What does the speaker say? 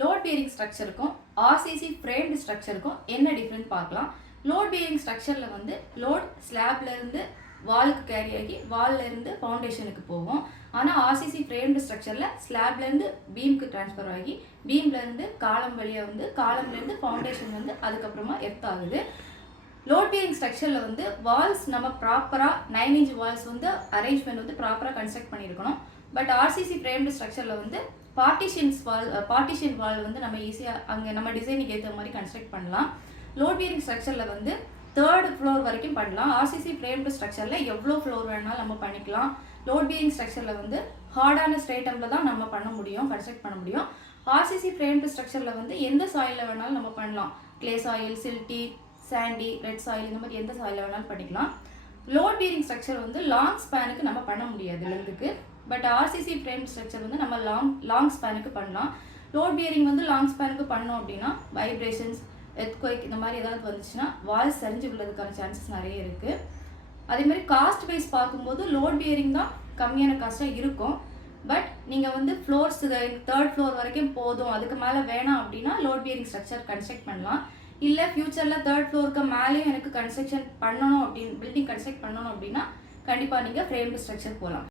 Load bearing ஸ்ட்ரக்சருக்கும் RCC framed ஸ்ட்ரக்சருக்கும் என்ன different பார்க்கலாம். Load bearing ஸ்ட்ரக்சரில் வந்து லோட் ஸ்லாப்லேருந்து வாலுக்கு கேரி ஆகி வால்லேருந்து ஃபவுண்டேஷனுக்கு போகும். ஆனால் ஆர்சிசி ஃப்ரேம்டு ஸ்ட்ரக்சரில் ஸ்லாப்லேருந்து பீமுக்கு ட்ரான்ஸ்ஃபர் ஆகி பீம்லேருந்து காலம் வழியாக வந்து காலம்லேருந்து ஃபவுண்டேஷன் வந்து அதுக்கப்புறமா எர்த் ஆகுது. லோட் பியரிங் ஸ்ட்ரக்சரில் வந்து வால்ஸ் நம்ம ப்ராப்பராக 9 inch வால்ஸ் வந்து அரேஞ்ச்மெண்ட் வந்து ப்ராப்பராக கன்ஸ்ட்ரக்ட் பண்ணியிருக்கணும். பட் ஆர்சிசி ஃப்ரேம்டு ஸ்ட்ரக்சரில் வந்து பார்ட்டிஷன் வால் வந்து நம்ம ஈஸியாக அங்கே நம்ம டிசைனுக்கு ஏற்ற மாதிரி கன்ஸ்ட்ரக்ட் பண்ணலாம். லோட் பியரிங் ஸ்ட்ரக்சரில் வந்து 3rd ஃப்ளோர் வரைக்கும் பண்ணலாம். ஆர்சிசி ஃப்ரேம்டு ஸ்ட்ரக்சரில் எவ்வளோ ஃப்ளோர் வேணாலும் நம்ம பண்ணிக்கலாம். லோட் பியரிங் ஸ்ட்ரக்சரில் வந்து ஹார்டான ஸ்ட்ரெயிட்டமில் தான் நம்ம பண்ண முடியும், கன்ஸ்ட்ரக்ட் பண்ண முடியும். ஆர்சிசி ஃப்ரேம்டு ஸ்ட்ரக்சரில் வந்து எந்த சாயிலில் வேணாலும் நம்ம பண்ணலாம். Clay soil, silty, sandy, red soil, இந்த மாதிரி எந்த சாயிலில் வேணாலும் பண்ணிக்கலாம். லோட் பியரிங் ஸ்ட்ரக்சர் வந்து லாங் ஸ்பேனுக்கு நம்ம பண்ண முடியாது லென்த்துக்கு. பட் ஆர்சிசி ஃப்ரேம் ஸ்ட்ரக்சர் வந்து நம்ம லாங் ஸ்பேனுக்கு பண்ணலாம். லோட் பியரிங் வந்து லாங் ஸ்பேனுக்கு பண்ணோம் அப்படின்னா வைப்ரேஷன்ஸ், எர்த்குவேக் இந்த மாதிரி ஏதாவது வந்துச்சுன்னா வால் சரிஞ்சு விழுறதுக்கான சான்சஸ் நிறைய இருக்குது. அதே மாதிரி காஸ்ட் வைஸ் பார்க்கும்போது லோட் பியரிங் தான் கம்மியான காஸ்ட்டாக இருக்கும். பட் நீங்கள் வந்து ஃப்ளோர்ஸ் 3rd ஃப்ளோர் வரைக்கும் போதும், அதுக்கு மேலே வேணாம் அப்படின்னா லோட் பியரிங் ஸ்ட்ரக்சர் கன்ஸ்ட்ரக்ட் பண்ணலாம். இல்லை ஃப்யூச்சரில் 3rd ஃப்ளோருக்கு மேலேயும் எனக்கு கன்ஸ்ட்ரக்ஷன் பண்ணணும் அப்படின்னு பில்டிங் கன்ஸ்ட்ரக்ட் பண்ணணும் அப்படின்னா கண்டிப்பாக நீங்கள் ஃப்ரேம்டு ஸ்ட்ரக்சர் போகலாம்.